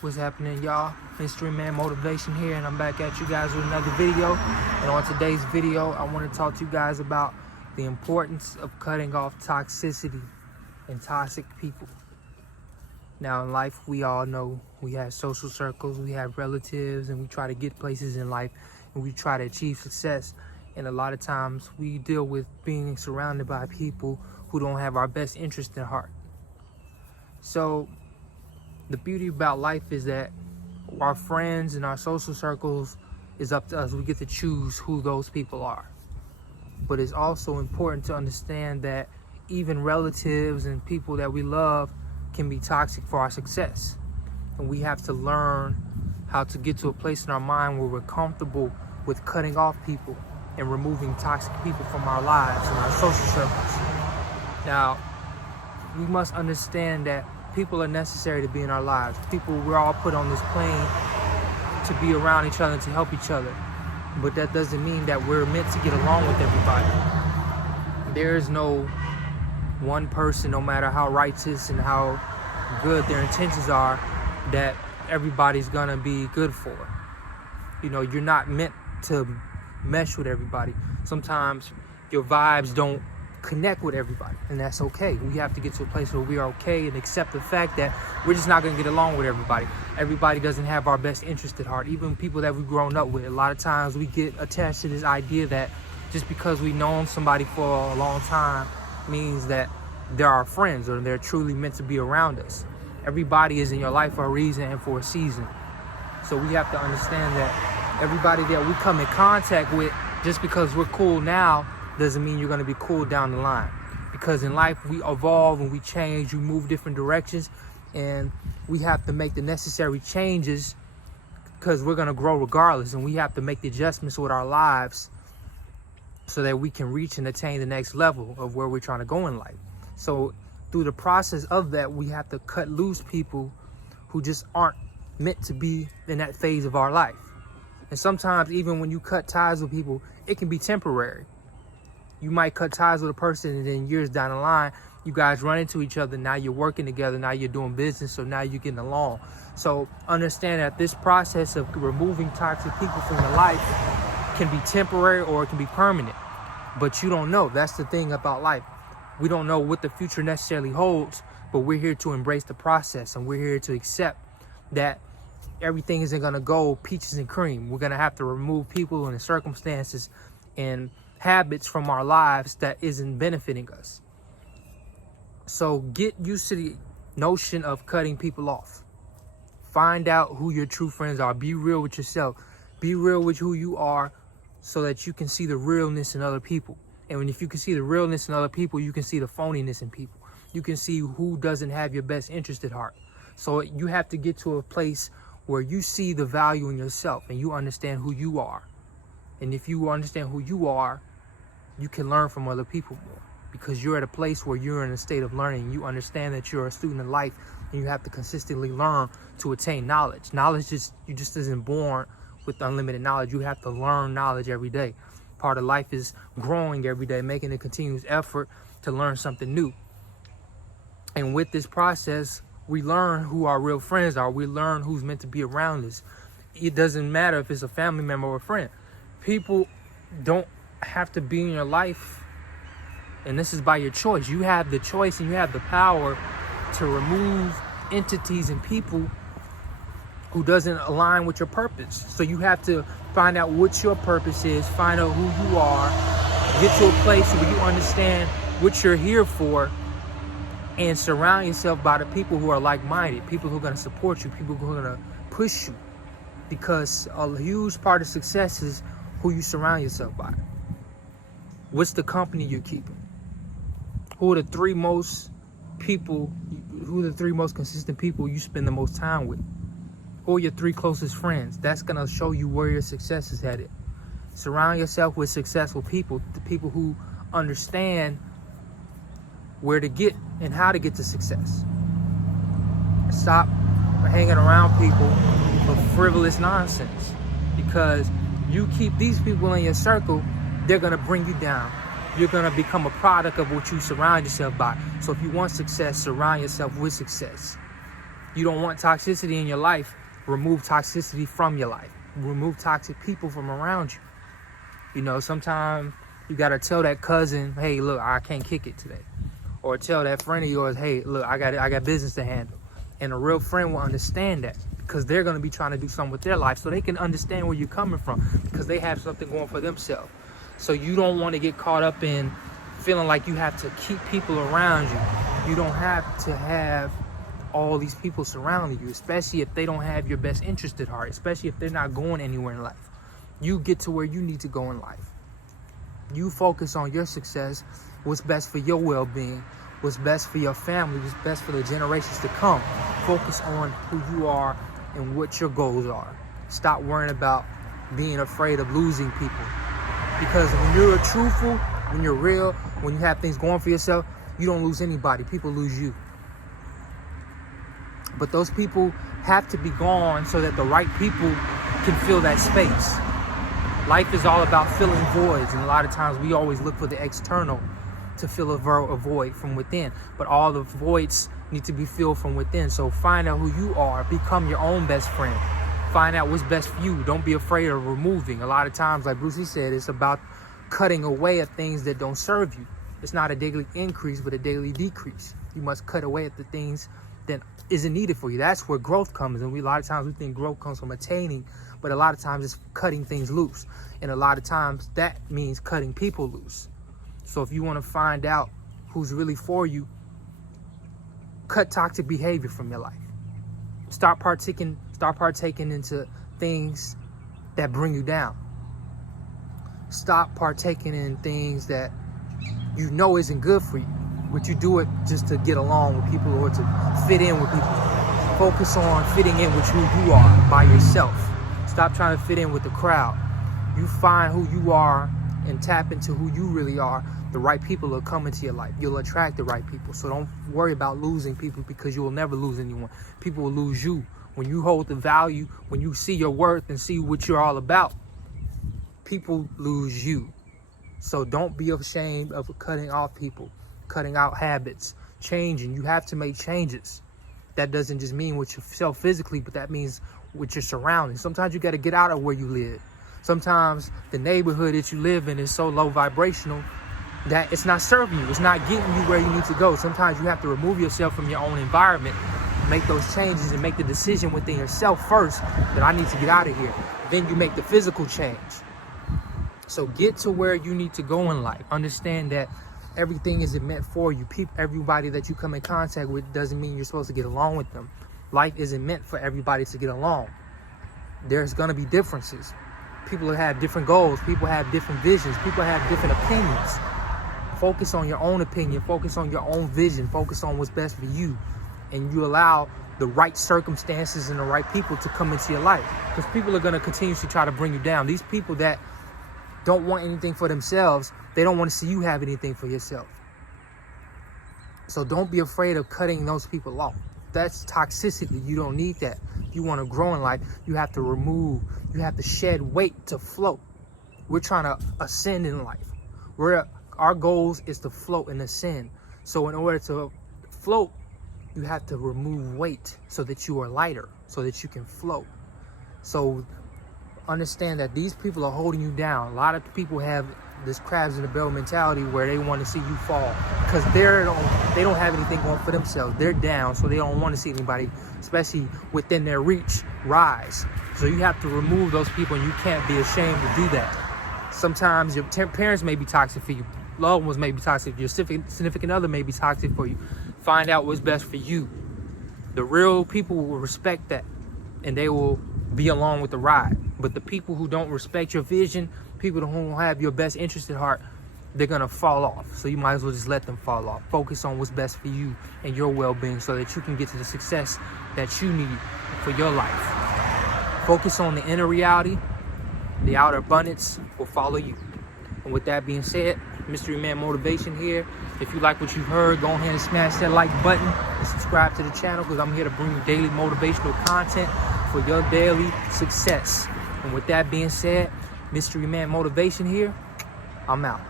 What's happening, y'all? Mystery Man Motivation here, and I'm back at you guys with another video. And on today's video, I want to talk to you guys about the importance of cutting off toxicity and toxic people. Now, in life, we all know we have social circles, we have relatives, and we try to get places in life, and we try to achieve success. And a lot of times, we deal with being surrounded by people who don't have our best interest at heart. So, the beauty about life is that our friends and our social circles is up to us. We get to choose who those people are. But it's also important to understand that even relatives and people that we love can be toxic for our success. And we have to learn how to get to a place in our mind where we're comfortable with cutting off people and removing toxic people from our lives and our social circles. Now, we must understand that people are necessary to be in our lives. We're all put on this plane to be around each other, to help each other. But that doesn't mean that we're meant to get along with everybody. There is no one person, no matter how righteous and how good their intentions are, that everybody's gonna be good for. You know, you're not meant to mesh with everybody. Sometimes your vibes don't connect with everybody, and that's okay. We have to get to a place where we are okay and accept the fact that we're just not going to get along with everybody. Everybody doesn't have our best interest at heart, even people that we've grown up with. A lot of times we get attached to this idea that just because we've known somebody for a long time means that they're our friends or they're truly meant to be around us. Everybody is in your life for a reason and for a season. So we have to understand that everybody that we come in contact with, just because we're cool now, doesn't mean you're going to be cool down the line. Because in life, we evolve and we change, we move different directions, and we have to make the necessary changes because we're going to grow regardless, and we have to make the adjustments with our lives so that we can reach and attain the next level of where we're trying to go in life. So through the process of that, we have to cut loose people who just aren't meant to be in that phase of our life. And sometimes even when you cut ties with people, it can be temporary. You might cut ties with a person, and then years down the line, you guys run into each other. Now you're working together. Now you're doing business. So now you're getting along. So understand that this process of removing toxic people from your life can be temporary or it can be permanent. But you don't know. That's the thing about life. We don't know what the future necessarily holds, but we're here to embrace the process, and we're here to accept that everything isn't going to go peaches and cream. We're going to have to remove people and the circumstances and habits from our lives that isn't benefiting us. So get used to the notion of cutting people off. Find out who your true friends are. Be real with yourself. Be real with who you are so that you can see the realness in other people. And if you can see the realness in other people, you can see the phoniness in people. You can see who doesn't have your best interest at heart. So you have to get to a place where you see the value in yourself and you understand who you are. And if you understand who you are, you can learn from other people more, because you're at a place where you're in a state of learning. You understand that you're a student of life, and you have to consistently learn to attain knowledge. You just isn't born with unlimited knowledge. You have to learn knowledge every day. Part of life is growing every day, making a continuous effort to learn something new. And with this process, we learn who our real friends are. We learn who's meant to be around us. It doesn't matter if it's a family member or a friend. People don't have to be in your life, and this is by your choice. You have the choice and you have the power to remove entities and people who doesn't align with your purpose. So you have to find out what your purpose is, find out who you are, get to a place where you understand what you're here for, and surround yourself by the people who are like-minded, people who are going to support you, people who are going to push you, because a huge part of success is who you surround yourself by. What's the company you're keeping? Who are the three most consistent people you spend the most time with? Who are your three closest friends? That's going to show you where your success is headed. Surround yourself with successful people, the people who understand where to get and how to get to success. Stop hanging around people for frivolous nonsense, because you keep these people in your circle, they're going to bring you down. You're going to become a product of what you surround yourself by. So if you want success, surround yourself with success. You don't want toxicity in your life. Remove toxicity from your life. Remove toxic people from around you. You know, sometimes you got to tell that cousin, hey, look, I can't kick it today. Or tell that friend of yours, hey, look, I got business to handle. And a real friend will understand that, because they're going to be trying to do something with their life, so they can understand where you're coming from, because they have something going for themselves. So you don't want to get caught up in feeling like you have to keep people around you. You don't have to have all these people surrounding you, especially if they don't have your best interest at heart, especially if they're not going anywhere in life. You get to where you need to go in life. You focus on your success, what's best for your well-being, what's best for your family, what's best for the generations to come. Focus on who you are and what your goals are. Stop worrying about being afraid of losing people. Because when you're truthful, when you're real, when you have things going for yourself, you don't lose anybody. People lose you. But those people have to be gone so that the right people can fill that space. Life is all about filling voids, and a lot of times we always look for the external to fill a void from within. But all the voids need to be filled from within. So find out who you are. Become your own best friend. Find out what's best for you. Don't be afraid of removing. A lot of times, like Bruce Lee said, it's about cutting away at things that don't serve you. It's not a daily increase, but a daily decrease. You must cut away at the things that isn't needed for you. That's where growth comes. And a lot of times we think growth comes from attaining, but a lot of times it's cutting things loose. And a lot of times that means cutting people loose. So if you want to find out who's really for you, cut toxic behavior from your life. Start partaking into things that bring you down. Stop partaking in things that you know isn't good for you, but you do it just to get along with people or to fit in with people. Focus on fitting in with who you are by yourself. Stop trying to fit in with the crowd. You find who you are and tap into who you really are. The right people will come into your life. You'll attract the right people. So don't worry about losing people, because you will never lose anyone. People will lose you. When you hold the value, when you see your worth and see what you're all about, people lose you. So don't be ashamed of cutting off people, cutting out habits, changing. You have to make changes. That doesn't just mean with yourself physically, but that means with your surroundings. Sometimes you got to get out of where you live. Sometimes the neighborhood that you live in is so low vibrational that it's not serving you. It's not getting you where you need to go. Sometimes you have to remove yourself from your own environment, make those changes, and make the decision within yourself first that I need to get out of here. Then you make the physical change. So get to where you need to go in life. Understand that everything isn't meant for you. Everybody that you come in contact with doesn't mean you're supposed to get along with them. Life isn't meant for everybody to get along. There's going to be differences. People have different goals. People have different visions. People have different opinions. Focus on your own opinion. Focus on your own vision. Focus on what's best for you. And you allow the right circumstances and the right people to come into your life. Because people are going to continuously try to bring you down. These people that don't want anything for themselves, they don't want to see you have anything for yourself. So don't be afraid of cutting those people off. That's toxicity. You don't need that. If you want to grow in life, you have to remove, you have to shed weight to float. We're trying to ascend in life. Our goals is to float and ascend. So in order to float, you have to remove weight so that you are lighter, so that you can float. So understand that these people are holding you down. A lot of people have this crabs in the barrel mentality where they want to see you fall because they don't have anything going for themselves. They're down, so they don't want to see anybody, especially within their reach, rise. So you have to remove those people, and you can't be ashamed to do that. Sometimes your parents may be toxic for you. Loved ones may be toxic. Your significant other may be toxic for you. Find out what's best for you. The real people will respect that, and they will be along with the ride. But the people who don't respect your vision, people who don't have your best interest at heart, they're going to fall off. So you might as well just let them fall off. Focus on what's best for you and your well-being so that you can get to the success that you need for your life. Focus on the inner reality. The outer abundance will follow you. And with that being said, Mystery Man Motivation here. If you like what you've heard, go ahead and smash that like button and subscribe to the channel, because I'm here to bring you daily motivational content for your daily success. And with that being said, Mystery Man Motivation here. I'm out.